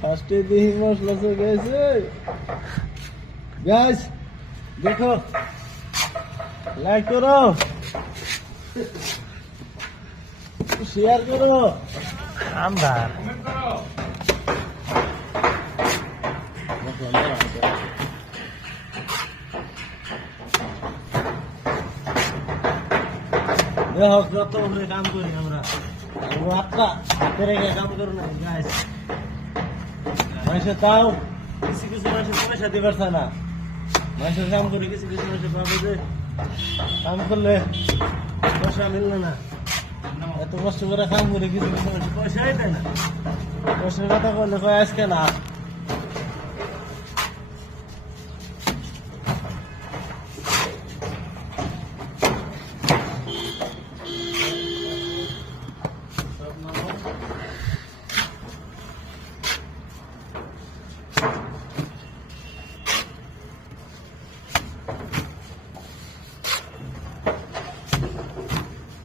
ফার্স্টে দেখি মশলা চলে গেছে গাইস, দেখো লাইক করো, শেয়ার করো, আমরা দেখো কত উপরে কাম করি আমরা। হাতটা হাতে রেখে কাম করো না গাইস। মানুষের তাও কিছু কিছু মানুষের পয়সা দিবার চায় না, মানুষের কাম করে কিছু কিছু মানুষের পাবে যে কাম করলে পয়সা মিলবে না। এত কষ্ট করে কাম করে কিছু কিছু মানুষ পয়সাই দেয় না। পয়সার কথা বললে কয় আজকে না।